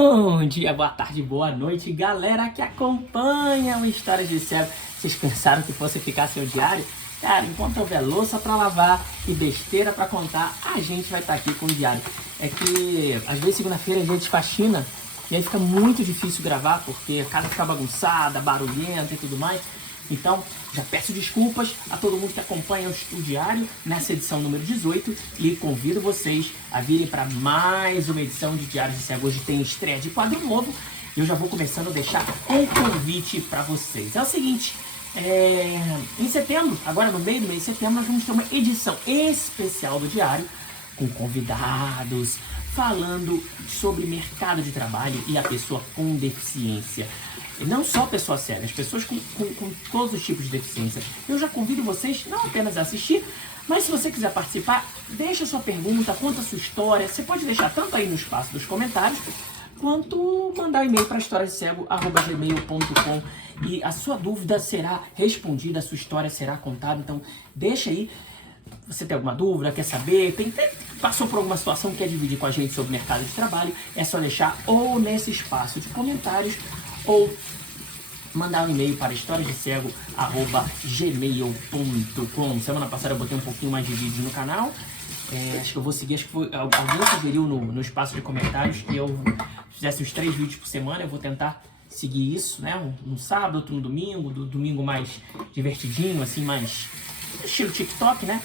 Bom dia, boa tarde, boa noite, galera que acompanha o Histórias de Cego. Vocês pensaram que fosse ficar seu diário? Cara, enquanto houver louça pra lavar e besteira pra contar, a gente vai estar aqui com o diário. É que às vezes segunda-feira é dia de faxina e aí fica muito difícil gravar porque a casa fica bagunçada, barulhenta e tudo mais. Então, já peço desculpas a todo mundo que acompanha o diário nessa edição número 18 e convido vocês a virem para mais uma edição de Diários de Cego. Hoje tem estreia de quadro novo e eu já vou começando a deixar um convite para vocês. É o seguinte, em setembro, agora no meio do mês de setembro, nós vamos ter uma edição especial do diário com convidados falando sobre mercado de trabalho e a pessoa com deficiência. E não só pessoas cegas, pessoas com todos os tipos de deficiência. Eu já convido vocês não apenas a assistir, mas se você quiser participar, deixa sua pergunta, conta a sua história. Você pode deixar tanto aí no espaço dos comentários, quanto mandar um e-mail para historiasdecego@gmail.com e a sua dúvida será respondida, a sua história será contada. Então deixa aí. Você tem alguma dúvida, quer saber, passou por alguma situação, quer dividir com a gente sobre o mercado de trabalho, é só deixar ou nesse espaço de comentários ou mandar um e-mail para historiasdecego@gmail.com. Semana passada eu botei um pouquinho mais de vídeo no canal. Acho que eu vou seguir, acho que foi alguém sugeriu no espaço de comentários que eu fizesse uns 3 vídeos por semana. Eu vou tentar seguir isso, né? Um sábado, outro no domingo, do domingo mais divertidinho, assim, mais estilo TikTok, né?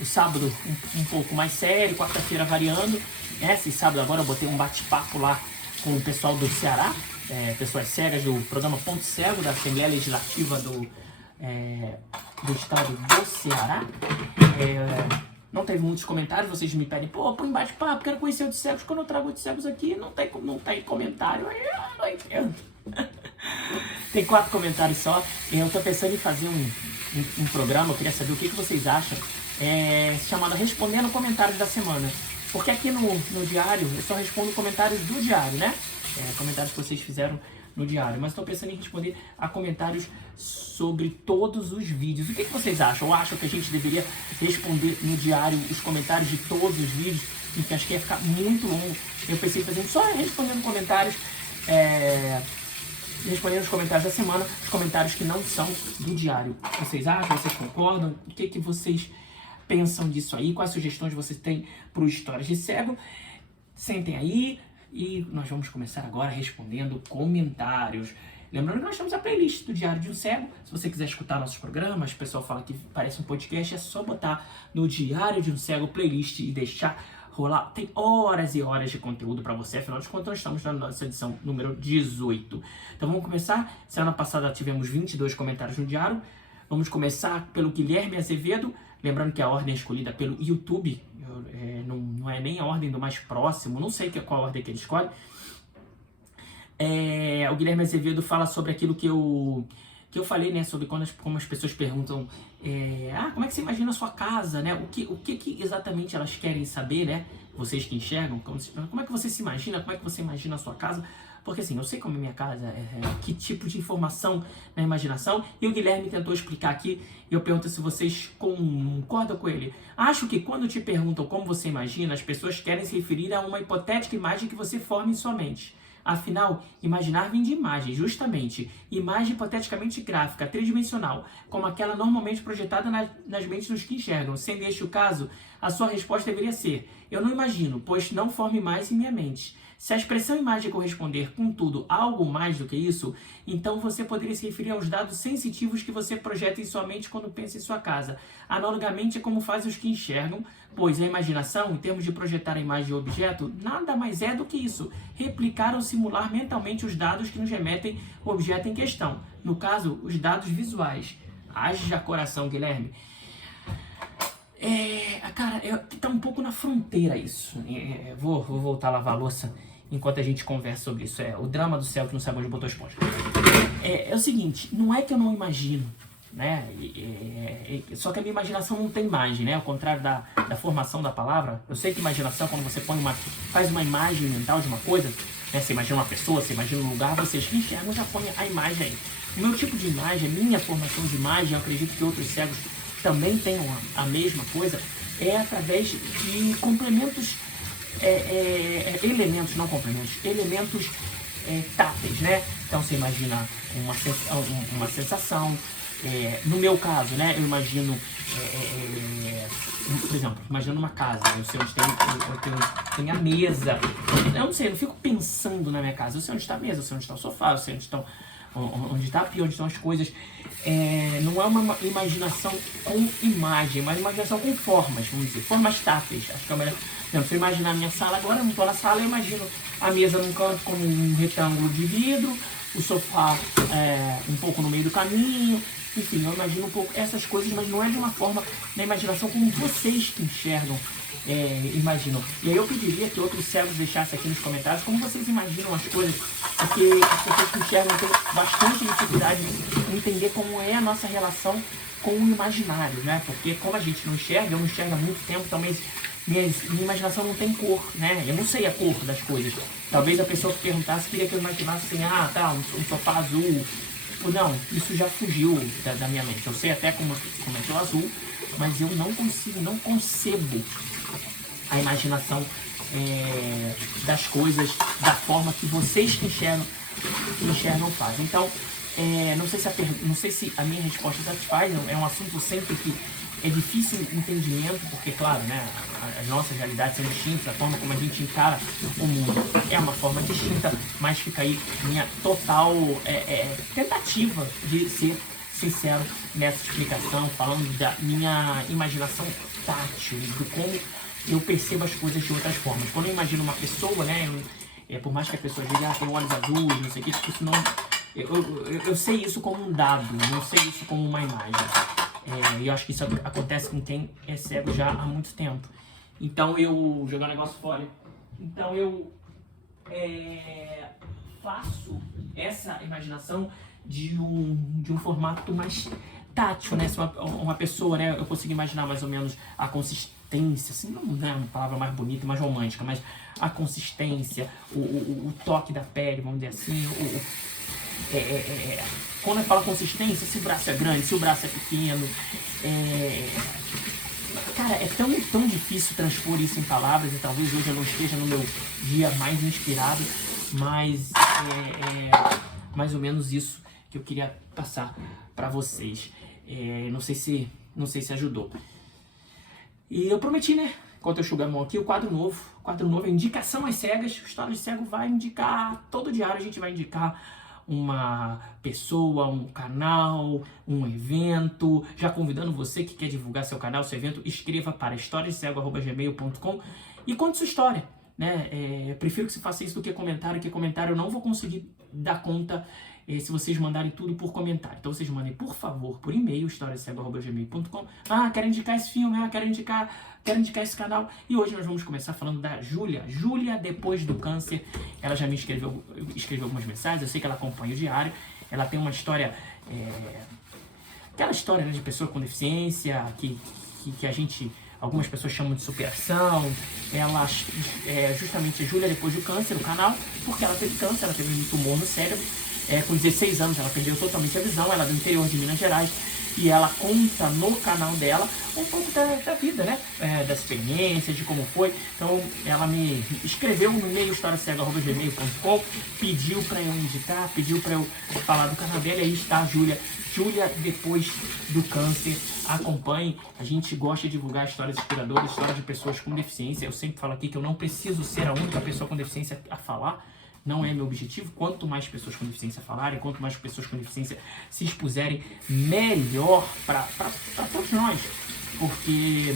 O sábado um pouco mais sério, quarta-feira variando. Esse sábado agora eu botei um bate-papo lá com o pessoal do Ceará, pessoas cegas do programa Ponto Cego, da Assembleia Legislativa do estado do Ceará. Não teve muitos comentários, vocês me pedem, põe bate-papo, quero conhecer o de cegos. Quando eu trago o de cegos aqui, não tem comentário, aí eu não entendo. Tem 4 comentários só. Eu tô pensando em fazer um programa, eu queria saber o que vocês acham, chamado Respondendo Comentários da Semana. Porque aqui no diário eu só respondo comentários do diário, né? Comentários que vocês fizeram no diário. Mas estou pensando em responder a comentários sobre todos os vídeos. O que vocês acham? Ou acham que a gente deveria responder no diário os comentários de todos os vídeos? Porque acho que ia ficar muito longo. Eu pensei em fazer só respondendo comentários, respondendo os comentários da semana, os comentários que não são do diário. Vocês acham? Vocês concordam? O que vocês pensam disso aí? Quais sugestões vocês têm para o Histórias de Cego? Sentem aí e nós vamos começar agora respondendo comentários. Lembrando que nós temos a playlist do Diário de um Cego. Se você quiser escutar nossos programas, o pessoal fala que parece um podcast, é só botar no Diário de um Cego playlist e deixar rolar. Tem horas e horas de conteúdo para você, afinal de contas nós estamos na nossa edição número 18. Então vamos começar. Semana passada tivemos 22 comentários no diário. Vamos começar pelo Guilherme Azevedo. Lembrando que a ordem é escolhida pelo YouTube, não é nem a ordem do mais próximo, não sei qual ordem que ele escolhe. O Guilherme Azevedo fala sobre aquilo que eu falei, né, sobre como as pessoas perguntam, como é que você imagina a sua casa, né? O que exatamente elas querem saber, né? Vocês que enxergam, como é que você se imagina, como é que você imagina a sua casa? Porque assim, eu sei como é minha casa, que tipo de informação na imaginação, e o Guilherme tentou explicar aqui, e eu pergunto se vocês concordam com ele. Acho que quando te perguntam como você imagina, as pessoas querem se referir a uma hipotética imagem que você forma em sua mente. Afinal, imaginar vem de imagem, justamente. Imagem hipoteticamente gráfica, tridimensional, como aquela normalmente projetada nas mentes dos que enxergam. Sendo este o caso, a sua resposta deveria ser: eu não imagino, pois não formo imagens em minha mente. Se a expressão imagem corresponder, contudo, a algo mais do que isso, então você poderia se referir aos dados sensitivos que você projeta em sua mente quando pensa em sua casa. Analogamente é como fazem os que enxergam, pois a imaginação, em termos de projetar a imagem de objeto, nada mais é do que isso: replicar ou simular mentalmente os dados que nos remetem ao objeto em questão. No caso, os dados visuais. Haja coração, Guilherme. Cara, tá um pouco na fronteira isso. Vou voltar a lavar a louça enquanto a gente conversa sobre isso. O drama do céu que não sabe onde botou a esponja. É o seguinte, não é que eu não imagino, né? Só que a minha imaginação não tem imagem, né? Ao contrário da formação da palavra. Eu sei que imaginação, quando você faz uma imagem mental de uma coisa, né? Você imagina uma pessoa, você imagina um lugar, vocês que enxergam já põem a imagem aí. O meu tipo de imagem, a minha formação de imagem, eu acredito que outros cegos também tenham a mesma coisa, através de complementos elementos, não complementos, elementos táteis, né? Então você imagina uma sensação. No meu caso, né, eu imagino, por exemplo, imaginando uma casa, eu sei onde tem a mesa, eu não sei, eu não fico pensando na minha casa, eu sei onde está a mesa, eu sei onde está o sofá, eu sei onde está a pia, onde estão as coisas. Não é uma imaginação com imagem, mas uma imaginação com formas, vamos dizer, formas táteis, acho que é o melhor. Não, se eu imaginar a minha sala agora, eu não estou na sala, eu imagino a mesa num canto como um retângulo de vidro, o sofá um pouco no meio do caminho, enfim, eu imagino um pouco essas coisas, mas não é de uma forma na imaginação como vocês que enxergam, imaginam. E aí eu pediria que outros cegos deixassem aqui nos comentários como vocês imaginam as coisas, porque as pessoas que enxergam têm bastante dificuldade em entender como é a nossa relação com o imaginário, né? Porque como a gente não enxerga, eu não enxergo há muito tempo, talvez minha imaginação não tem cor, né? Eu não sei a cor das coisas. Talvez a pessoa que perguntasse queria que eu imaginasse assim, um sofá azul. Não, isso já fugiu da minha mente. Eu sei até como é o azul, mas eu não concebo a imaginação das coisas da forma que vocês que enxergam fazem. Então, não sei se a minha resposta satisfaz. É um assunto sempre que é difícil entendimento, porque, claro, né, as nossas realidades são distintas, a forma como a gente encara o mundo é uma forma distinta, mas fica aí minha total tentativa de ser sincero nessa explicação, falando da minha imaginação tátil, de como eu percebo as coisas de outras formas. Quando eu imagino uma pessoa, né, por mais que a pessoa diga, tem olhos azuis, não sei o que, isso não... Eu sei isso como um dado, não sei isso como uma imagem. E eu acho que isso acontece com quem é cego já há muito tempo. Então eu... jogar o negócio fora. Então eu faço essa imaginação de um formato mais tátil, né? Se uma pessoa, né, eu consigo imaginar mais ou menos a consistência, assim, não é uma palavra mais bonita, mais romântica, mas a consistência, o toque da pele, vamos dizer assim, quando eu falo consistência, se o braço é grande, se o braço é pequeno, cara, é tão difícil transpor isso em palavras, e talvez hoje eu não esteja no meu dia mais inspirado, mas mais ou menos isso que eu queria passar para vocês. Não sei se ajudou. E eu prometi, né? Enquanto eu enxugo a mão aqui, o quadro novo. O quadro novo é Indicação às Cegas. O História de Cego vai indicar, todo diário a gente vai indicar uma pessoa, um canal, um evento. Já convidando você que quer divulgar seu canal, seu evento, escreva para historiasdecego@gmail.com e conte sua história, né? Prefiro que você faça isso do que comentário, que comentário eu não vou conseguir dar conta se vocês mandarem tudo por comentário. Então vocês mandem, por favor, por e-mail, historiasdecego@gmail.com. Quero indicar esse filme, quero indicar esse canal. E hoje nós vamos começar falando da Júlia. Júlia, depois do câncer, ela já me escreveu algumas mensagens, eu sei que ela acompanha o diário. Ela tem uma história, aquela história, né, de pessoa com deficiência, que a gente... algumas pessoas chamam de superação. Ela, justamente a Júlia depois do câncer, o canal, porque ela teve câncer, ela teve um tumor no cérebro. Com 16 anos ela perdeu totalmente a visão, ela é do interior de Minas Gerais, e ela conta no canal dela um pouco da vida, né? Das experiências, de como foi. Então ela me escreveu no e-mail historiacego@gmail.com, pediu para eu indicar, pediu para eu falar do canal dela, e aí está a Júlia. Júlia, depois do câncer, acompanhe. A gente gosta de divulgar histórias inspiradoras, histórias de pessoas com deficiência. Eu sempre falo aqui que eu não preciso ser a única pessoa com deficiência a falar. Não é meu objetivo. Quanto mais pessoas com deficiência falarem, quanto mais pessoas com deficiência se expuserem, melhor para todos nós. Porque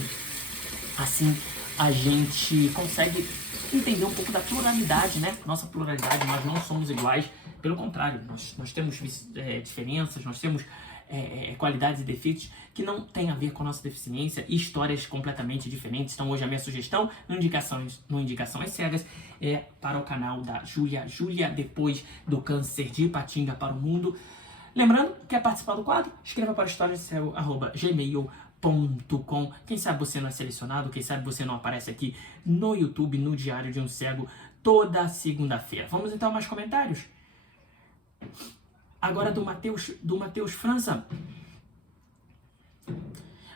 assim a gente consegue entender um pouco da pluralidade, né? Nossa pluralidade, nós não somos iguais. Pelo contrário, nós temos diferenças, nós temos qualidades e defeitos que não têm a ver com a nossa deficiência, e histórias completamente diferentes. Então hoje a minha sugestão no Indicação às Cegas é para o canal da Júlia. Júlia, depois do câncer de Ipatinga para o mundo. Lembrando, quer participar do quadro? Escreva para historiasdecego@gmail.com. Quem sabe você não é selecionado, quem sabe você não aparece aqui no YouTube, no Diário de um Cego, toda segunda-feira. Vamos então a mais comentários? Agora do Matheus França.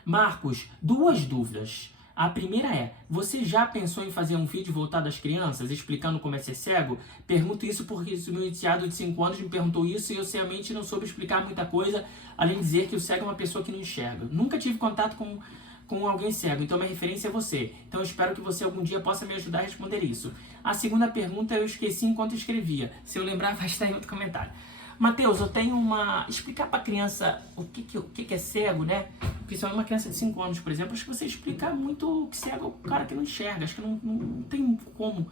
Marcos, duas dúvidas. A primeira é, você já pensou em fazer um vídeo voltado às crianças, explicando como é ser cego? Pergunto isso porque o meu enteado de 5 anos me perguntou isso e eu realmente não soube explicar muita coisa, além de dizer que o cego é uma pessoa que não enxerga. Nunca tive contato com alguém cego, então minha referência é você. Então eu espero que você algum dia possa me ajudar a responder isso. A segunda pergunta eu esqueci enquanto escrevia. Se eu lembrar, vai estar em outro comentário. Mateus, eu tenho explicar para a criança o que é cego, né? Principalmente uma criança de 5 anos, por exemplo. Acho que você explica muito o que cego é o cara que não enxerga. Acho que não tem como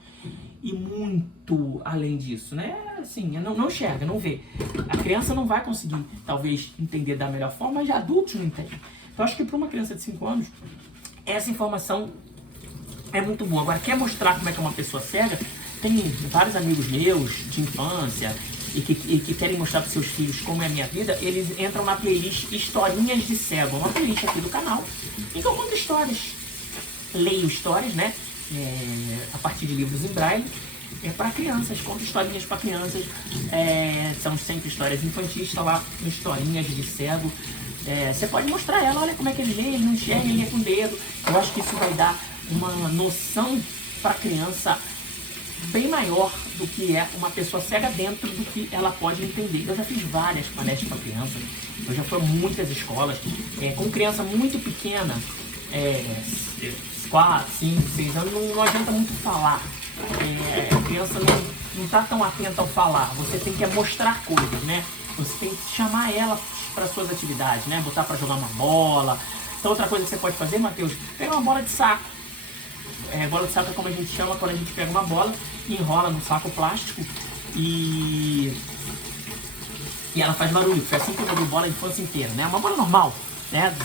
ir muito além disso, né? Assim, não enxerga, não vê. A criança não vai conseguir, talvez, entender da melhor forma, mas já adultos não entendem. Então, acho que para uma criança de 5 anos, essa informação é muito boa. Agora, quer mostrar como é que é uma pessoa cega? Tem vários amigos meus de infância e que querem mostrar para seus filhos como é a minha vida, eles entram na playlist Historinhas de Cego, uma playlist aqui do canal, em que eu conto histórias. Leio histórias, né? A partir de livros em braille, para crianças, conto historinhas para crianças. São sempre histórias infantis, está lá no Historinhas de Cego. Você pode mostrar a ela, olha como é que ele lê, ele não enxerga, ele lê com o dedo. Eu acho que isso vai dar uma noção para a criança bem maior do que é uma pessoa cega dentro do que ela pode entender. Eu já fiz várias palestras para criança, eu já fui a muitas escolas, com criança muito pequena, 4, 5, 6 anos, não adianta muito falar. A criança não está tão atenta ao falar, você tem que mostrar coisas, né? Você tem que chamar ela para suas atividades, né? Botar para jogar uma bola. Então outra coisa que você pode fazer, Mateus, pegar uma bola de saco. Bola de saco é como a gente chama quando a gente pega uma bola e enrola no saco plástico e ela faz barulho. Foi assim que eu joguei bola a infância inteira, né? Uma bola normal, né?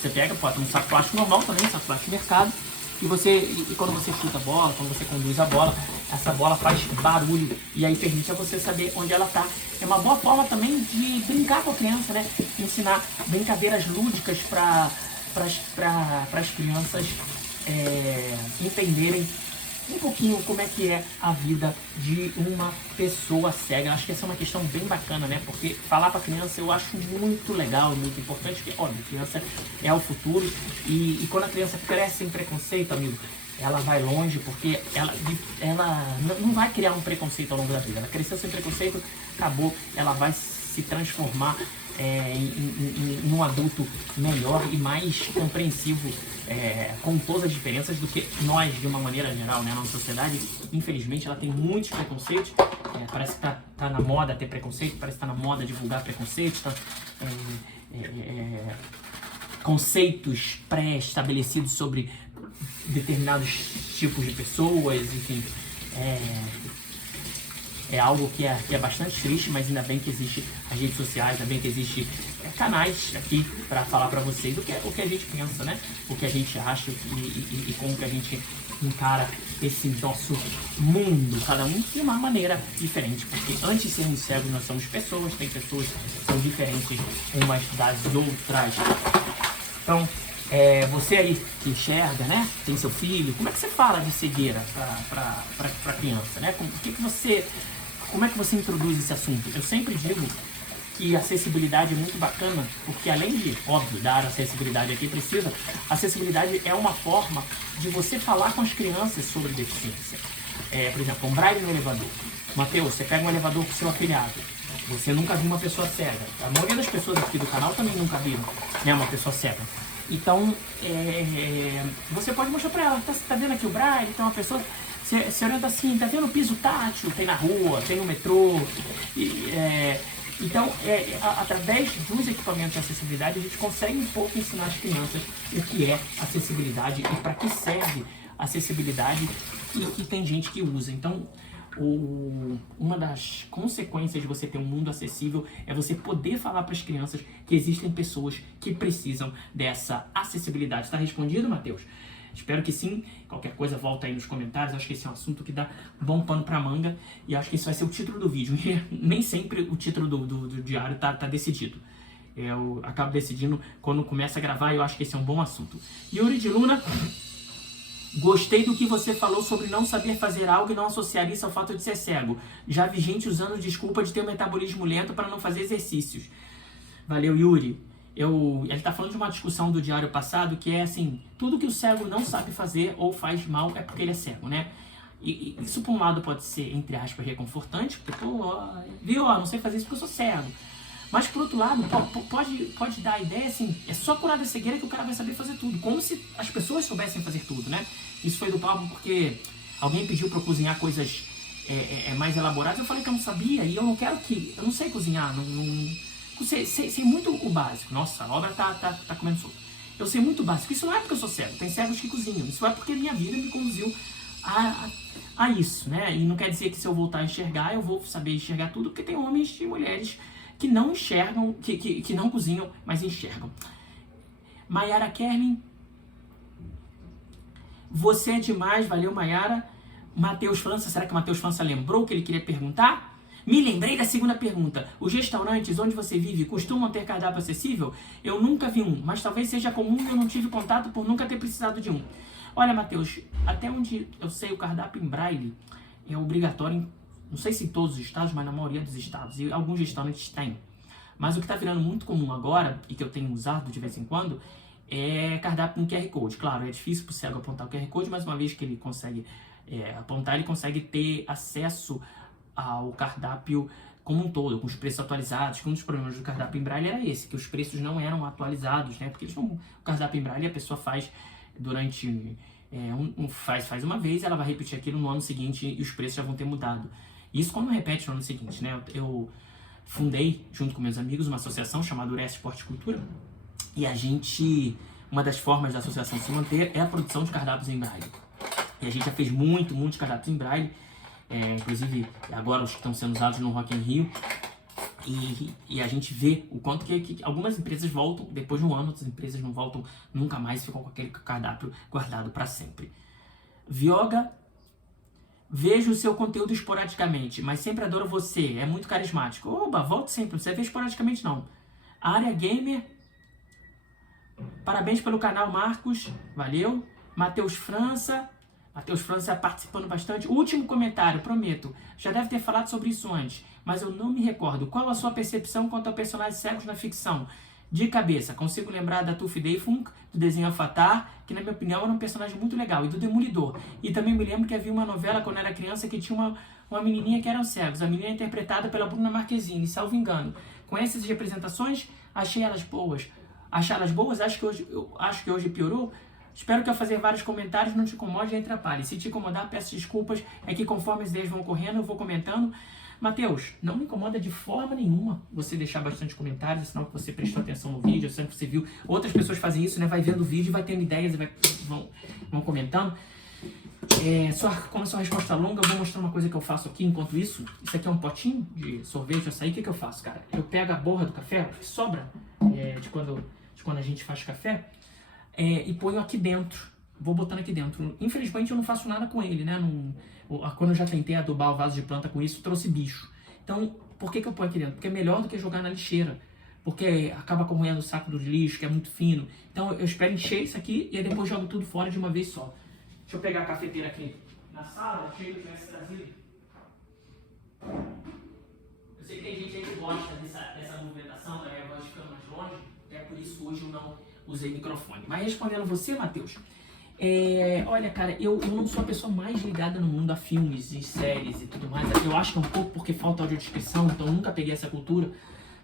Você pega, bota um saco plástico normal também, saco plástico de mercado, e quando você chuta a bola, quando você conduz a bola, essa bola faz barulho e aí permite a você saber onde ela está. É uma boa forma também de brincar com a criança, né? Ensinar brincadeiras lúdicas para as crianças entenderem um pouquinho como é que é a vida de uma pessoa cega. Acho que essa é uma questão bem bacana, né? Porque falar para criança eu acho muito legal, muito importante, porque, óbvio, a criança é o futuro e quando a criança cresce sem preconceito, amigo, ela vai longe, porque ela não vai criar um preconceito ao longo da vida. Ela cresceu sem preconceito, acabou, ela vai se transformar em um adulto melhor e mais compreensivo, com todas as diferenças do que nós, de uma maneira geral, né? A nossa sociedade, infelizmente, ela tem muitos preconceitos. Parece que tá na moda ter preconceito, parece que tá na moda divulgar preconceito, conceitos pré-estabelecidos sobre determinados tipos de pessoas, enfim. É algo que é bastante triste, mas ainda bem que existe as redes sociais, ainda bem que existe canais aqui para falar para vocês o que a gente pensa, né? O que a gente acha e como que a gente encara esse nosso mundo, cada um de uma maneira diferente, porque antes de sermos cegos nós somos pessoas, tem pessoas que são diferentes umas das outras. Então, você aí que enxerga, né? Tem seu filho, como é que você fala de cegueira para criança, né? Como é que você introduz esse assunto? Eu sempre digo que a acessibilidade é muito bacana, porque além de, óbvio, dar acessibilidade a quem precisa, a acessibilidade é uma forma de você falar com as crianças sobre deficiência. Por exemplo, um braille no elevador. Mateus, você pega um elevador com seu afilhado. Você nunca viu uma pessoa cega. A maioria das pessoas aqui do canal também nunca viram, né, uma pessoa cega. Então, você pode mostrar para ela, tá vendo aqui o braille? Então a pessoa, você orienta assim, tá vendo o piso tátil? Tem na rua, tem no metrô. Então, através dos equipamentos de acessibilidade, a gente consegue um pouco ensinar as crianças o que é acessibilidade e para que serve a acessibilidade e que tem gente que usa. Então, uma das consequências de você ter um mundo acessível é você poder falar para as crianças que existem pessoas que precisam dessa acessibilidade. Está respondido, Mateus? Espero que sim. Qualquer coisa, volta aí nos comentários. Acho que esse é um assunto que dá bom pano pra manga. E acho que isso vai ser o título do vídeo. E nem sempre o título do diário tá decidido. Eu acabo decidindo quando começa a gravar e eu acho que esse é um bom assunto. Yuri de Luna, gostei do que você falou sobre não saber fazer algo e não associar isso ao fato de ser cego. Já vi gente usando desculpa de ter um metabolismo lento para não fazer exercícios. Valeu, Yuri. Ele tá falando de uma discussão do diário passado que é assim, tudo que o cego não sabe fazer ou faz mal é porque ele é cego, né? E isso por um lado pode ser, entre aspas, reconfortante, porque, viu, não sei fazer isso porque eu sou cego. Mas por outro lado, pode dar a ideia assim, é só curar da cegueira que o cara vai saber fazer tudo, como se as pessoas soubessem fazer tudo, né? Isso foi do papo porque alguém pediu para eu cozinhar coisas mais elaboradas, eu falei que eu não sabia e eu não sei cozinhar, sei muito o básico. Nossa, a obra tá comendo solto. Eu sei muito o básico, isso não é porque eu sou cego, tem cegos que cozinham, isso é porque minha vida me conduziu a isso, né? E não quer dizer que se eu voltar a enxergar, eu vou saber enxergar tudo, porque tem homens e mulheres que não enxergam, que não cozinham, mas enxergam. Mayara Kermin, você é demais, valeu Mayara. Matheus França, será que o Matheus França lembrou o que ele queria perguntar? Me lembrei da segunda pergunta. Os restaurantes onde você vive costumam ter cardápio acessível? Eu nunca vi um, mas talvez seja comum e eu não tive contato por nunca ter precisado de um. Olha, Matheus, até onde eu sei, o cardápio em braille é obrigatório, não sei se em todos os estados, mas na maioria dos estados, e alguns restaurantes têm. Mas o que está virando muito comum agora, e que eu tenho usado de vez em quando, é cardápio em QR Code. Claro, é difícil para o cego apontar o QR Code, mas uma vez que ele consegue apontar, ele consegue ter acesso ao cardápio como um todo, com os preços atualizados. Um dos problemas do cardápio em braille era esse, que os preços não eram atualizados, né? Porque o cardápio em braille a pessoa faz durante... faz uma vez, ela vai repetir aquilo no ano seguinte e os preços já vão ter mudado. Isso quando repete no ano seguinte, né? Eu fundei, junto com meus amigos, uma associação chamada Ureste Esporte e Cultura. E uma das formas da associação se manter é a produção de cardápios em braille. E a gente já fez muitos cardápios em braille, inclusive agora os que estão sendo usados no Rock in Rio. E a gente vê o quanto que algumas empresas voltam depois de um ano, outras empresas não voltam nunca mais, ficam com aquele cardápio guardado para sempre. Vioga, vejo o seu conteúdo esporadicamente, mas sempre adoro você, é muito carismático. Oba, volto sempre, não você vê esporadicamente não. Área Gamer, parabéns pelo canal, Marcos, valeu. Matheus França participando bastante. Último comentário, prometo, já deve ter falado sobre isso antes, mas eu não me recordo. Qual a sua percepção quanto a personagens cegos na ficção? De cabeça, consigo lembrar da Tufi Deifunk, do desenho Avatar, que na minha opinião era um personagem muito legal, e do Demolidor. E também me lembro que havia uma novela quando eu era criança que tinha uma menininha que eram cegos. A menina é interpretada pela Bruna Marquezine, salvo engano. Com essas representações, achei elas boas. Achá-las boas? Acho que hoje piorou. Espero que ao fazer vários comentários não te incomode e atrapalhe. Se te incomodar, peço desculpas. É que conforme as ideias vão correndo, eu vou comentando. Matheus, não me incomoda de forma nenhuma você deixar bastante comentários, é sinal que você prestou atenção no vídeo, é sinal que você viu. Outras pessoas fazem isso, né? Vai vendo o vídeo, vai tendo ideias e vão comentando. Como a sua resposta longa, eu vou mostrar uma coisa que eu faço aqui enquanto isso. Isso aqui é um potinho de sorvete, açaí. O que eu faço, cara? Eu pego a borra do café, que sobra de quando a gente faz café, e ponho aqui dentro. Vou botando aqui dentro. Infelizmente eu não faço nada com ele, né? Quando eu já tentei adubar o vaso de planta com isso, trouxe bicho. Então, por que eu ponho aqui dentro? Porque é melhor do que jogar na lixeira. Porque acaba corroendo o saco do lixo, que é muito fino. Então eu espero encher isso aqui e aí depois jogo tudo fora de uma vez só. Deixa eu pegar a cafeteira aqui na sala, achei que eu tivesse trazido. Eu sei que tem gente aí que gosta dessa movimentação, da minha voz ficando mais longe, é por isso hoje eu não usei microfone. Mas respondendo você, Matheus, olha, cara, eu não sou a pessoa mais ligada no mundo a filmes e séries e tudo mais. Eu acho que é um pouco porque falta audiodescrição, então eu nunca peguei essa cultura.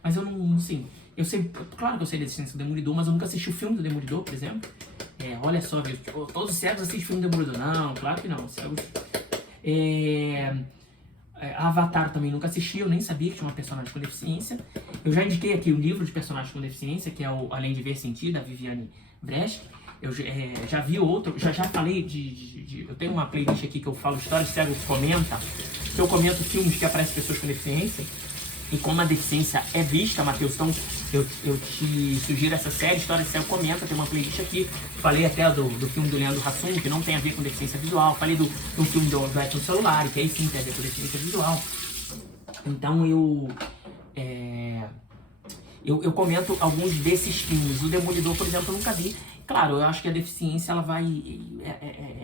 Mas eu não, assim, eu sei, claro que eu sei da existência do Demolidor, mas eu nunca assisti o filme do Demolidor, por exemplo. Olha só, todos os cegos assistem o filme do Demolidor. Não, claro que não, cegos... Avatar também nunca assisti, eu nem sabia que tinha uma personagem com deficiência. Eu já indiquei aqui o livro de personagens com deficiência, que é o Além de Ver Sentir, da Viviane Bresch. Eu já vi outro, já falei eu tenho uma playlist aqui que eu falo Histórias de Cego Comenta, que eu comento filmes que aparecem pessoas com deficiência. E como a deficiência é vista, Matheus, então eu te sugiro essa série, História de Cego Comenta, tem uma playlist aqui. Falei até do filme do Leandro Hassum, que não tem a ver com deficiência visual. Falei do filme do Edson Celular, que aí sim tem a ver com deficiência visual. Então eu comento alguns desses filmes. O Demolidor, por exemplo, eu nunca vi. Claro, eu acho que a deficiência,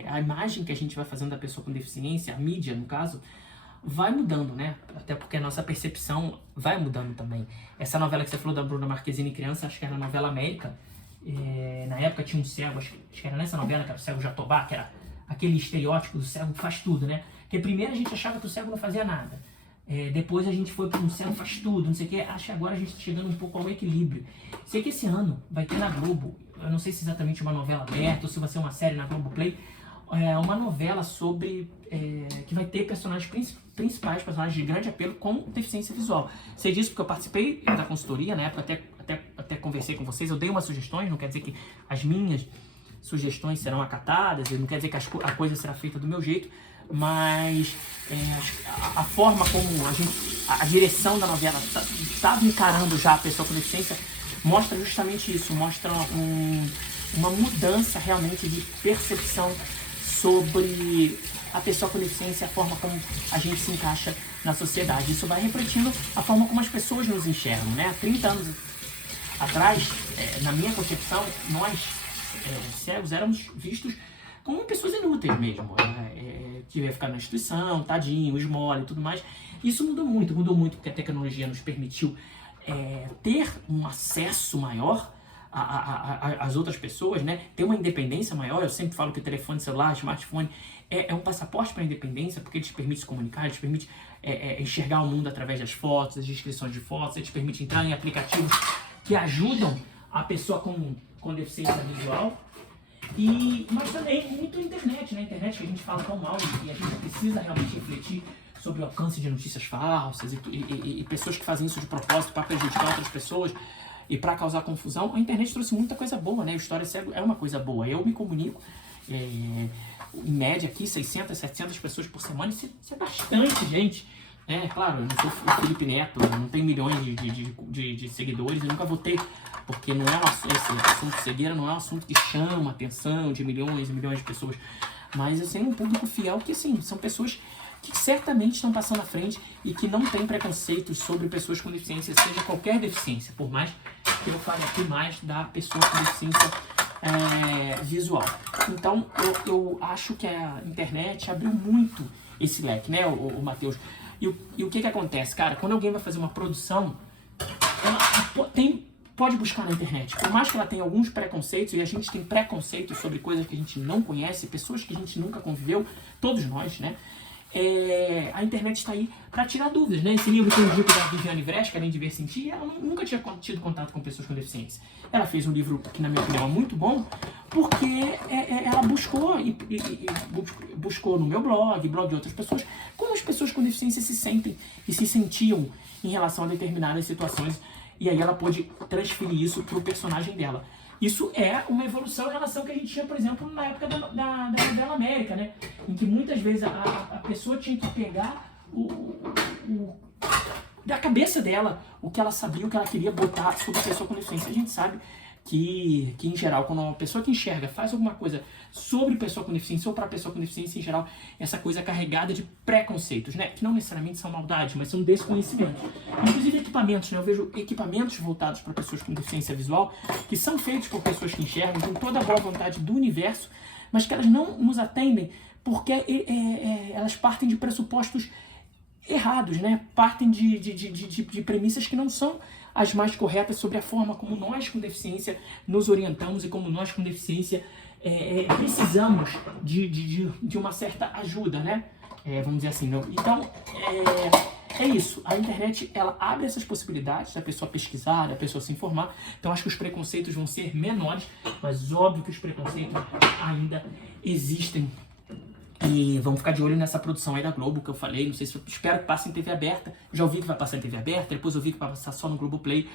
a imagem que a gente vai fazendo da pessoa com deficiência, a mídia, no caso, vai mudando, né? Até porque a nossa percepção vai mudando também. Essa novela que você falou da Bruna Marquezine criança, acho que era a novela América. Na época tinha um cego, acho que era nessa novela, que era o cego Jatobá, que era aquele estereótipo do cego que faz tudo, né? Porque primeiro a gente achava que o cego não fazia nada. Depois a gente foi para um cego faz tudo, não sei o quê. Acho que agora a gente está chegando um pouco ao equilíbrio. Sei que esse ano vai ter na Globo, eu não sei se exatamente uma novela aberta ou se vai ser uma série na Globoplay, uma novela sobre que vai ter personagens principais, personagens de grande apelo com deficiência visual. Sei disso porque eu participei da consultoria, na época até conversei com vocês, eu dei umas sugestões, não quer dizer que as minhas sugestões serão acatadas, não quer dizer que a coisa será feita do meu jeito, mas a forma como a direção da novela estava encarando já a pessoa com deficiência mostra justamente isso, mostra uma mudança realmente de percepção sobre a pessoa com deficiência, a forma como a gente se encaixa na sociedade. Isso vai refletindo a forma como as pessoas nos enxergam, né? Há 30 anos atrás, na minha concepção, nós, cegos, éramos vistos como pessoas inúteis mesmo, que ia ficar na instituição, tadinho, esmola e tudo mais. Isso mudou muito porque a tecnologia nos permitiu ter um acesso maior às outras pessoas, né? Ter uma independência maior. Eu sempre falo que o telefone celular, smartphone é um passaporte para a independência, porque ele te permite se comunicar, ele te permite enxergar o mundo através das fotos, das descrições de fotos, ele te permite entrar em aplicativos que ajudam a pessoa com deficiência visual. Mas também muito internet, né? Internet que a gente fala tão mal e a gente precisa realmente refletir sobre o alcance de notícias falsas e pessoas que fazem isso de propósito para prejudicar outras pessoas e para causar confusão. A internet trouxe muita coisa boa, né? O História Cego é uma coisa boa. Eu me comunico, em média aqui, 600, 700 pessoas por semana. Isso é bastante, gente. Claro, eu não sou o Felipe Neto, eu não tenho milhões de seguidores, eu nunca vou ter, porque não é esse assunto de cegueira não é um assunto que chama a atenção de milhões e milhões de pessoas. Mas eu tenho um público fiel que, assim, são pessoas que certamente estão passando à frente e que não têm preconceitos sobre pessoas com deficiência, seja qualquer deficiência, por mais que eu fale aqui mais da pessoa com deficiência visual. Então, eu acho que a internet abriu muito esse leque, né, o Matheus? E o que acontece, cara? Quando alguém vai fazer uma produção, ela pode buscar na internet. Por mais que ela tenha alguns preconceitos, e a gente tem preconceitos sobre coisas que a gente não conhece, pessoas que a gente nunca conviveu, todos nós, né? A internet está aí para tirar dúvidas, né? Esse livro que eu indico da Viviane Vresca, Além de Ver Sentir, ela nunca tinha tido contato com pessoas com deficiência. Ela fez um livro que, na minha opinião, é muito bom, porque ela buscou buscou no meu blog de outras pessoas, como as pessoas com deficiência se sentem e se sentiam em relação a determinadas situações, e aí ela pôde transferir isso para o personagem dela. Isso é uma evolução em relação ao que a gente tinha, por exemplo, na época da novela América, né? Em que muitas vezes a pessoa tinha que pegar da cabeça dela o que ela sabia, o que ela queria botar sobre a pessoa com deficiência. A gente sabe que em geral, quando uma pessoa que enxerga faz alguma coisa sobre pessoa com deficiência ou para pessoa com deficiência, em geral, essa coisa é carregada de preconceitos, né? Que não necessariamente são maldade, mas são desconhecimentos. Inclusive equipamentos, né? Eu vejo equipamentos voltados para pessoas com deficiência visual que são feitos por pessoas que enxergam com toda a boa vontade do universo, mas que elas não nos atendem porque elas partem de pressupostos errados, né? Partem de premissas que não são as mais corretas sobre a forma como nós com deficiência nos orientamos e como nós com deficiência precisamos de uma certa ajuda, né? Vamos dizer assim. Não? Então, é isso. A internet, ela abre essas possibilidades da pessoa pesquisar, da pessoa se informar. Então, acho que os preconceitos vão ser menores, mas óbvio que os preconceitos ainda existem. E vamos ficar de olho nessa produção aí da Globo que eu falei. Não sei se espero que passe em TV aberta. Já ouvi que vai passar em TV aberta, depois ouvi que vai passar só no Globoplay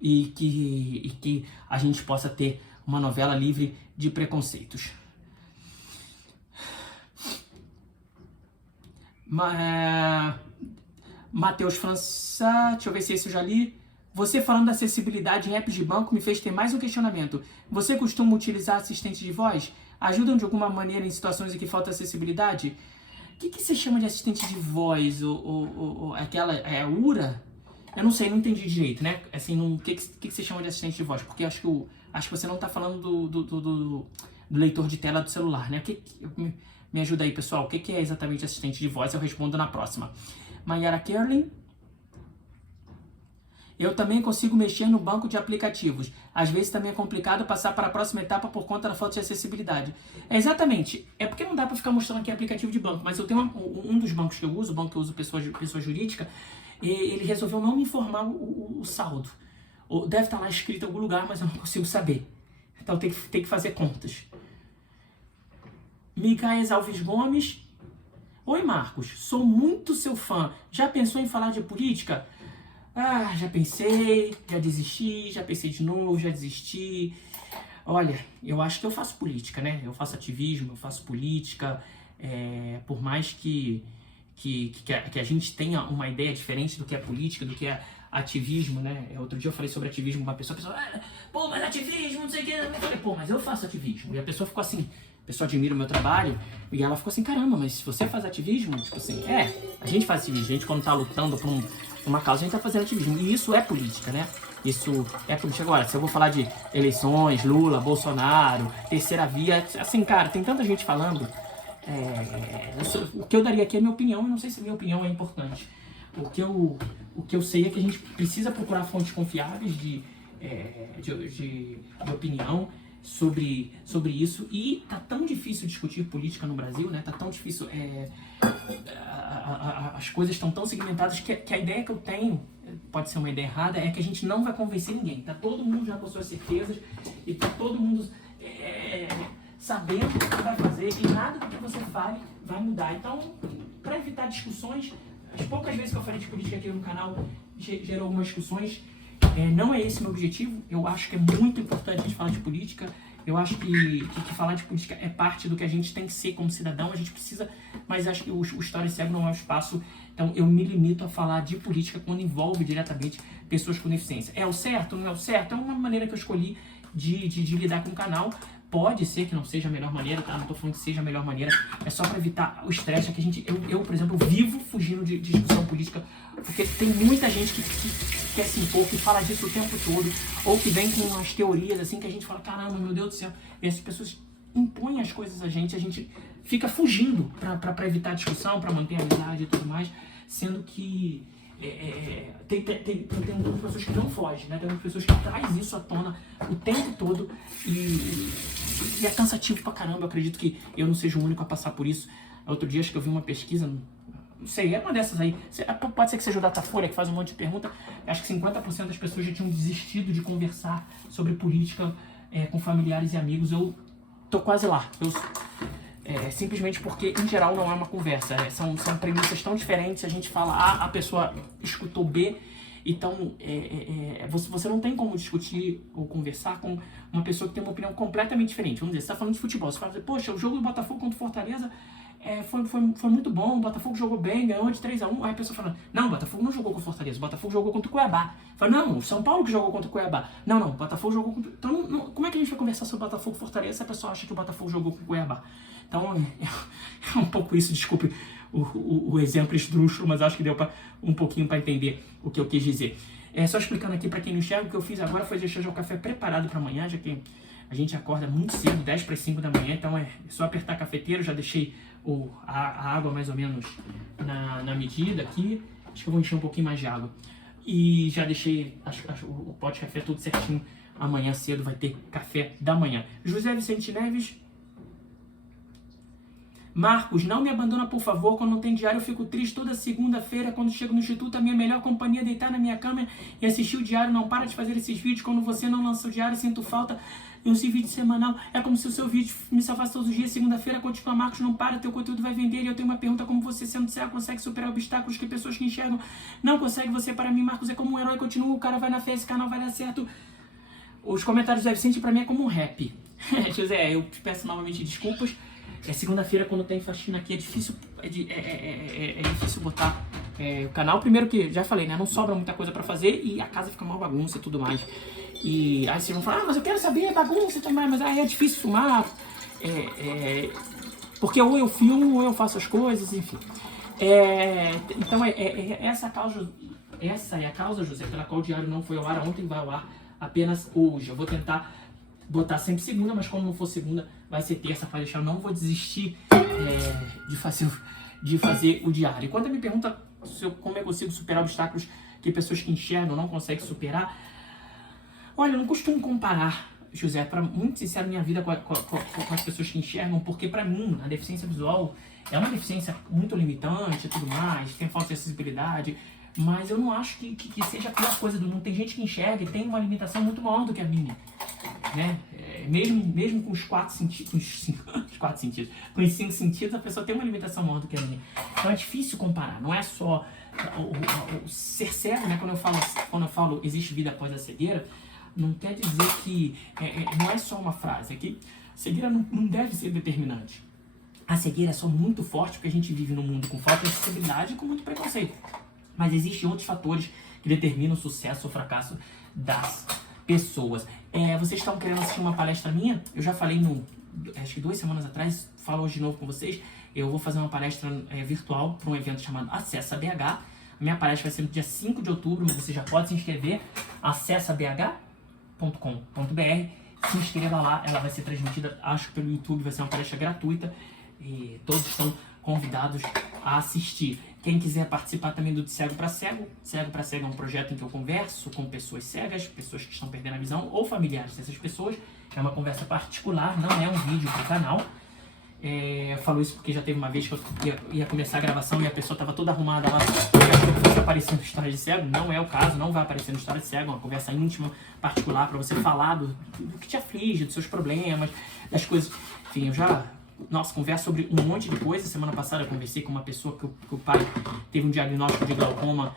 e que a gente possa ter uma novela livre de preconceitos. Matheus França, deixa eu ver se esse eu já li. Você falando da acessibilidade em apps de banco me fez ter mais um questionamento. Você costuma utilizar assistente de voz? Ajudam de alguma maneira em situações em que falta acessibilidade? O que você chama de assistente de voz? Aquela URA? Eu não sei, não entendi direito, né? Assim, o que você chama de assistente de voz? Porque acho que você não está falando do leitor de tela do celular, né? Me ajuda aí, pessoal. O que é exatamente assistente de voz? Eu respondo na próxima. Mayara Kerlin. Eu também consigo mexer no banco de aplicativos. Às vezes também é complicado passar para a próxima etapa por conta da falta de acessibilidade. Exatamente. É porque não dá para ficar mostrando aqui aplicativo de banco. Mas eu tenho um dos bancos que eu uso, o banco que eu uso pessoa jurídica, ele resolveu não me informar o saldo. Deve estar lá escrito em algum lugar, mas eu não consigo saber. Então tem que fazer contas. Micaes Alves Gomes. Oi, Marcos. Sou muito seu fã. Já pensou em falar de política? Ah, já pensei, já desisti, já pensei de novo, já desisti. Olha, eu acho que eu faço política, né? Eu faço ativismo, eu faço política. Por mais que a gente tenha uma ideia diferente do que é política, do que é ativismo, né? Outro dia eu falei sobre ativismo com uma pessoa, pô, mas ativismo, não sei o que. Eu falei, pô, mas eu faço ativismo. E a pessoa ficou assim, a pessoa admira o meu trabalho, e ela ficou assim, caramba, mas se você faz ativismo, tipo assim, a gente faz ativismo, a gente quando tá lutando por uma causa, a gente tá fazendo ativismo. E isso é política, né? Isso é política. Agora, se eu vou falar de eleições, Lula, Bolsonaro, terceira via, assim, cara, tem tanta gente falando. O que eu daria aqui é minha opinião, e não sei se minha opinião é importante. O que eu sei é que a gente precisa procurar fontes confiáveis de opinião sobre isso. E tá tão difícil discutir política no Brasil, né? Tá tão difícil. As coisas estão tão segmentadas que a ideia que eu tenho, pode ser uma ideia errada, é que a gente não vai convencer ninguém. Tá todo mundo já com suas certezas e tá todo mundo sabendo o que vai fazer e nada do que você fale vai mudar. Então, para evitar discussões, as poucas vezes que eu falei de política aqui no canal gerou algumas discussões. Não é esse meu objetivo. Eu acho que é muito importante a gente falar de política. Eu acho que falar de política é parte do que a gente tem que ser como cidadão. A gente precisa, mas acho que o História Cego não é um espaço. Então eu me limito a falar de política quando envolve diretamente pessoas com deficiência. É o certo? Não é o certo? É uma maneira que eu escolhi de lidar com o canal. Pode ser que não seja a melhor maneira, tá? Não tô falando que seja a melhor maneira. É só para evitar o estresse que eu, por exemplo, vivo fugindo de discussão política, porque tem muita gente que quer se impor, que fala disso o tempo todo, ou que vem com umas teorias assim que a gente fala, caramba, meu Deus do céu. E essas pessoas impõem as coisas a gente fica fugindo para evitar a discussão, para manter a amizade e tudo mais, sendo que tem algumas pessoas que não fogem, né? Tem algumas pessoas que trazem isso à tona o tempo todo e é cansativo pra caramba. Eu acredito que eu não seja o único a passar por isso. Outro dia acho que eu vi uma pesquisa, não sei, é uma dessas aí, pode ser que seja o Datafolha que faz um monte de pergunta. Acho que 50% das pessoas já tinham desistido de conversar sobre política com familiares e amigos. Eu tô quase lá. Simplesmente porque, em geral, não é uma conversa. São premissas tão diferentes. A gente fala A, a pessoa escutou B. Então, você não tem como discutir ou conversar com uma pessoa que tem uma opinião completamente diferente. Vamos dizer, você está falando de futebol. Você fala assim, poxa, o jogo do Botafogo contra o Fortaleza foi muito bom. O Botafogo jogou bem, ganhou de 3-1. Aí a pessoa fala, não, o Botafogo não jogou com o Fortaleza. O Botafogo jogou contra o Cuiabá. Fala, não, o São Paulo que jogou contra o Cuiabá. Não, o Botafogo jogou contra... Então, como é que a gente vai conversar sobre o Botafogo e Fortaleza se a pessoa acha que o Botafogo jogou com o Cuiabá? Então, é um pouco isso, desculpe o exemplo esdrúxulo, mas acho que deu um pouquinho para entender o que eu quis dizer. Só explicando aqui para quem não enxerga, o que eu fiz agora foi deixar já o café preparado para amanhã, já que a gente acorda muito cedo, 10 para as 5 da manhã, então é só apertar a cafeteira. Já deixei a água mais ou menos na medida aqui, acho que eu vou encher um pouquinho mais de água. E já deixei o pote de café tudo certinho, amanhã cedo vai ter café da manhã. José Vicente Neves... Marcos, não me abandona, por favor. Quando não tem diário, eu fico triste. Toda segunda-feira, quando chego no instituto, a minha melhor companhia é deitar na minha cama e assistir o diário. Não para de fazer esses vídeos. Quando você não lança o diário, sinto falta. E esse vídeo semanal é como se o seu vídeo me salvasse todos os dias. Segunda-feira, continua, Marcos, não para. Teu conteúdo vai vender. E eu tenho uma pergunta: como você, sendo cego, consegue superar obstáculos que pessoas que enxergam não conseguem? Você, para mim, Marcos, é como um herói. Continua, o cara vai na fé, esse canal vai dar certo. Os comentários do Zé Vicente, para mim, é como um rap. José, eu te peço novamente desculpas. Segunda-feira, quando tem faxina aqui, é difícil botar o canal. Primeiro que, já falei, né, não sobra muita coisa pra fazer e a casa fica uma bagunça e tudo mais. E aí vocês vão falar, mas eu quero saber, bagunça também, mas é difícil filmar, porque ou eu filmo ou eu faço as coisas, enfim. Então essa é a causa, José, pela qual o diário não foi ao ar ontem, vai ao ar apenas hoje. Eu vou tentar botar sempre segunda, mas como não for segunda, vai ser terça para deixar. Eu não vou desistir de fazer o diário. E quando me pergunta como eu consigo superar obstáculos que pessoas que enxergam não conseguem superar, olha, eu não costumo comparar, José, para muito sincero, minha vida com as pessoas que enxergam, porque para mim a deficiência visual é uma deficiência muito limitante e tudo mais, tem falta de acessibilidade, mas eu não acho que seja a pior coisa do mundo. Tem gente que enxerga e tem uma limitação muito maior do que a minha, né? Mesmo com os 4 sentidos, com os 5 sentidos, a pessoa tem uma limitação maior do que a minha. Então é difícil comparar, não é só o ser cego, né? Quando eu falo existe vida após a cegueira, não quer dizer que não é só uma frase, é que cegueira não deve ser determinante. A cegueira é só muito forte porque a gente vive num mundo com falta de acessibilidade e com muito preconceito. Mas existem outros fatores que determinam o sucesso ou fracasso das pessoas. Vocês estão querendo assistir uma palestra minha? Eu já falei acho que 2 semanas atrás, falo hoje de novo com vocês. Eu vou fazer uma palestra virtual para um evento chamado Acessa BH. A minha palestra vai ser no dia 5 de outubro, mas você já pode se inscrever. acessabh.com.br. Se inscreva lá, ela vai ser transmitida, acho, pelo YouTube, vai ser uma palestra gratuita. E todos estão convidados a assistir. Quem quiser participar também do De Cego para Cego. Cego para Cego é um projeto em que eu converso com pessoas cegas, pessoas que estão perdendo a visão ou familiares dessas pessoas. É uma conversa particular, não é um vídeo para o canal. Eu falo isso porque já teve uma vez que eu ia começar a gravação e a pessoa estava toda arrumada lá e fosse aparecer no História de Cego. Não é o caso, não vai aparecer no História de Cego. É uma conversa íntima, particular, para você falar do que te aflige, dos seus problemas, das coisas. Enfim, eu já... conversa sobre um monte de coisa. Semana passada eu conversei com uma pessoa que o pai teve um diagnóstico de glaucoma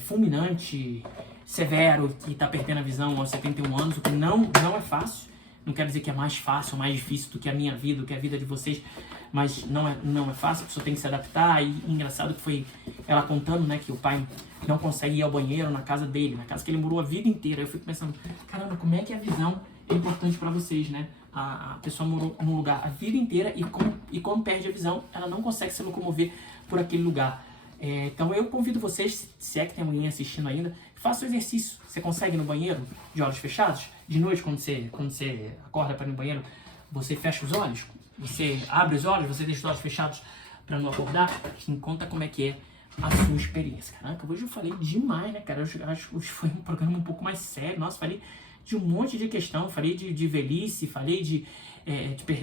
fulminante, severo, e está perdendo a visão aos 71 anos, o que não é fácil. Não quero dizer que é mais fácil ou mais difícil do que a minha vida, do que a vida de vocês, mas não é fácil, a pessoa tem que se adaptar. E engraçado que foi ela contando, né, que o pai não consegue ir ao banheiro na casa dele, na casa que ele morou a vida inteira. Eu fico pensando, caramba, como é que a visão é importante para vocês, né? A pessoa morou num lugar a vida inteira e quando perde a visão, ela não consegue se locomover por aquele lugar. Então eu convido vocês, se é que tem alguém assistindo ainda, faça o exercício. Você consegue ir no banheiro de olhos fechados? De noite, quando você acorda para ir no banheiro, você fecha os olhos? Você abre os olhos? Você deixa os olhos fechados para não acordar? Me conta como é que é a sua experiência. Caraca, hoje eu falei demais, né, cara? Eu acho que foi um programa um pouco mais sério. Nossa, falei de um monte de questão. Falei de velhice, falei de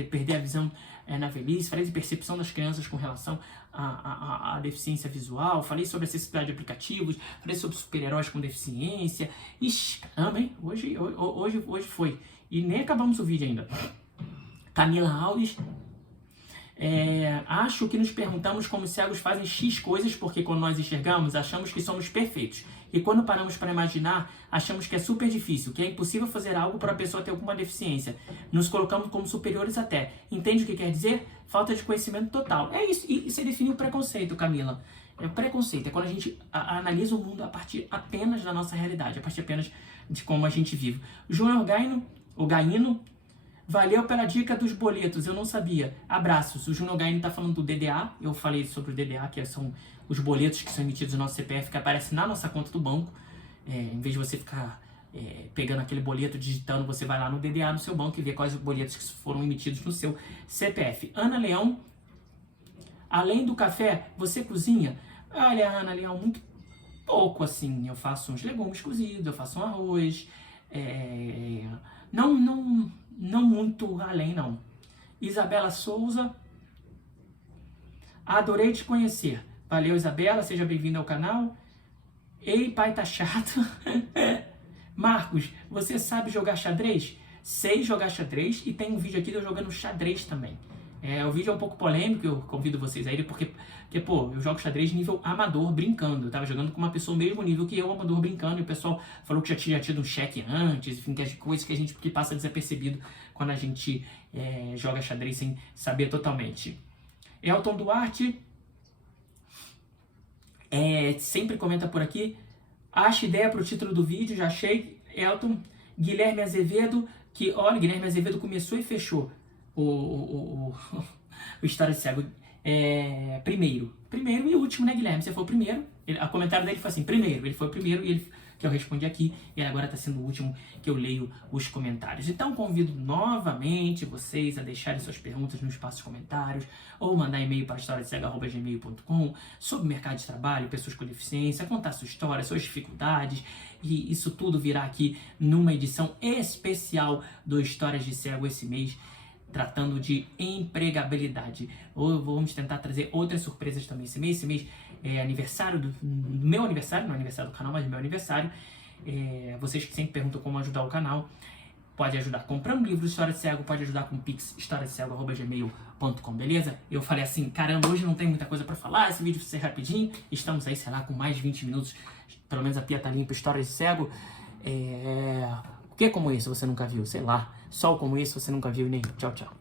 perder a visão na velhice, falei de percepção das crianças com relação à deficiência visual, falei sobre acessibilidade de aplicativos, falei sobre super-heróis com deficiência. Ixi, caramba, hein? Hoje foi. E nem acabamos o vídeo ainda. Camila Alves. Acho que nos perguntamos como os cegos fazem X coisas porque quando nós enxergamos, achamos que somos perfeitos. E quando paramos para imaginar, achamos que é super difícil, que é impossível fazer algo para a pessoa ter alguma deficiência. Nos colocamos como superiores até. Entende o que quer dizer? Falta de conhecimento total. É isso. E você definiu o preconceito, Camila. Preconceito é quando a gente analisa o mundo a partir apenas da nossa realidade, a partir apenas de como a gente vive. João Gaino, valeu pela dica dos boletos, eu não sabia. Abraços. O Júnior Gaino está falando do DDA. Eu falei sobre o DDA, que são os boletos que são emitidos no nosso CPF, que aparecem na nossa conta do banco. Em vez de você ficar pegando aquele boleto, digitando, você vai lá no DDA no seu banco e vê quais os boletos que foram emitidos no seu CPF. Ana Leão, além do café, você cozinha? Olha, Ana Leão, muito pouco assim. Eu faço uns legumes cozidos, eu faço um arroz. Não muito além, não. Isabela Souza, adorei te conhecer. Valeu, Isabela, seja bem-vinda ao canal. Ei, pai, tá chato. Marcos, você sabe jogar xadrez? Sei jogar xadrez e tem um vídeo aqui de eu jogando xadrez também. O vídeo é um pouco polêmico, eu convido vocês a irem, porque eu jogo xadrez nível amador, brincando. Eu tava jogando com uma pessoa mesmo nível que eu, amador, brincando, e o pessoal falou que já tinha tido um cheque antes, enfim, que as coisas que passa desapercebido quando a gente joga xadrez sem saber totalmente. Elton Duarte, sempre comenta por aqui. Acha ideia para o título do vídeo, já achei. Elton. Guilherme Azevedo, Guilherme Azevedo começou e fechou o História de Cego. Primeiro e último, né, Guilherme? Você foi o primeiro. O comentário dele foi assim, primeiro. Ele foi o primeiro e ele que eu respondi aqui, e agora está sendo o último que eu leio os comentários. Então convido novamente vocês a deixarem suas perguntas no espaço de comentários, ou mandar e-mail para historiacega@gmail.com sobre mercado de trabalho, pessoas com deficiência, contar sua história, suas dificuldades, e isso tudo virá aqui numa edição especial do Histórias de Cego esse mês, tratando de empregabilidade. Ou vamos tentar trazer outras surpresas também esse mês. Esse mês é aniversário do meu aniversário, não é aniversário do canal, mas meu aniversário. Vocês que sempre perguntam como ajudar o canal, pode ajudar comprando livros História de Cego, pode ajudar com Pix, historiadecego@gmail.com, beleza? Eu falei assim, caramba, hoje não tem muita coisa pra falar, esse vídeo vai ser rapidinho, estamos aí, sei lá, com mais de 20 minutos, pelo menos a pia tá limpa, História de Cego. O que como isso você nunca viu? Sei lá, sol como isso você nunca viu nem. Tchau, tchau.